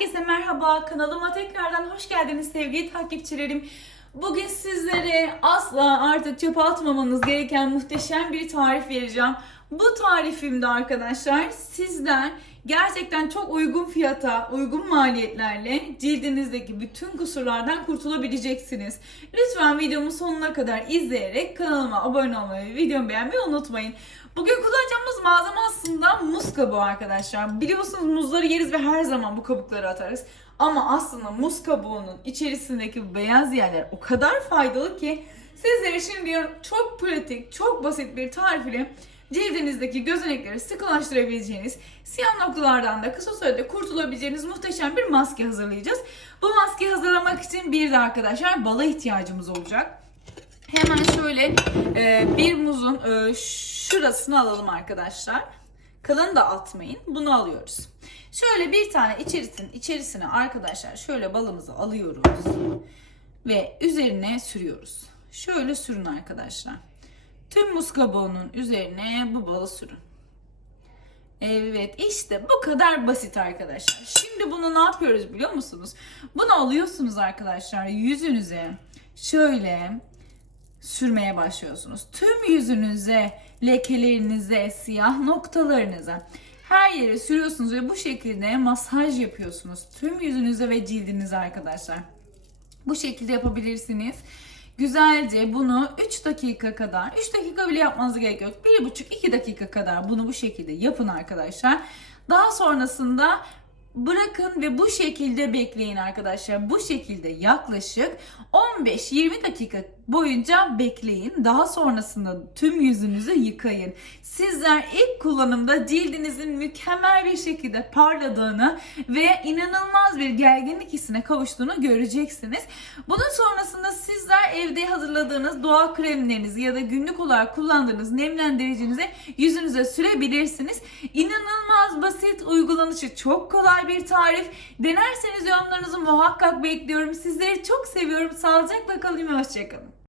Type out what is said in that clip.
Herkese merhaba, kanalıma tekrardan hoş geldiniz sevgili takipçilerim. Bugün sizlere asla artık çöpe atmamanız gereken muhteşem bir tarif vereceğim. Bu tarifimde arkadaşlar sizler gerçekten çok uygun fiyata, uygun maliyetlerle cildinizdeki bütün kusurlardan kurtulabileceksiniz. Lütfen videomu sonuna kadar izleyerek kanalıma abone olmayı videomu beğenmeyi unutmayın. Bugün kullanacağımız malzeme aslında kabuğu arkadaşlar. Biliyorsunuz muzları yeriz ve her zaman bu kabukları atarız. Ama aslında muz kabuğunun içerisindeki beyaz yerler o kadar faydalı ki sizlere şimdi çok pratik, çok basit bir tarif ile cildinizdeki gözenekleri sıkılaştırabileceğiniz, siyah noktalardan da kısa sürede kurtulabileceğiniz muhteşem bir maske hazırlayacağız. Bu maskeyi hazırlamak için bir de arkadaşlar bala ihtiyacımız olacak. Hemen şöyle e, bir muzun e, şurasını alalım arkadaşlar. Kalın da atmayın. Bunu alıyoruz. Şöyle bir tane içerisine, içerisine arkadaşlar şöyle balımızı alıyoruz. Ve üzerine sürüyoruz. Şöyle sürün arkadaşlar. Tüm muz kabuğunun üzerine bu balı sürün. Evet işte bu kadar basit arkadaşlar. Şimdi bunu ne yapıyoruz biliyor musunuz? Bunu alıyorsunuz arkadaşlar yüzünüze şöyle sürmeye başlıyorsunuz. Tüm yüzünüze, lekelerinize, siyah noktalarınıza her yere sürüyorsunuz ve bu şekilde masaj yapıyorsunuz. Tüm yüzünüze ve cildinize arkadaşlar. Bu şekilde yapabilirsiniz. Güzelce bunu 3 dakika kadar, 3 dakika bile yapmanıza gerek yok. 1,5-2 dakika kadar bunu bu şekilde yapın arkadaşlar. Daha sonrasında bırakın ve bu şekilde bekleyin arkadaşlar. Bu şekilde yaklaşık 15-20 dakika boyunca bekleyin. Daha sonrasında tüm yüzünüzü yıkayın. Sizler ilk kullanımda cildinizin mükemmel bir şekilde parladığını ve inanılmaz bir gerginlik hissine kavuştuğunu göreceksiniz. Bunun sonrasında sizler evde hazırladığınız doğal kremlerinizi ya da günlük olarak kullandığınız nemlendiricinizi yüzünüze sürebilirsiniz. İnanılmaz basit, uygulanışı çok kolay bir tarif. Denerseniz yorumlarınızı muhakkak bekliyorum. Sizleri çok seviyorum. Sağlıcakla kalın ve hoşçakalın.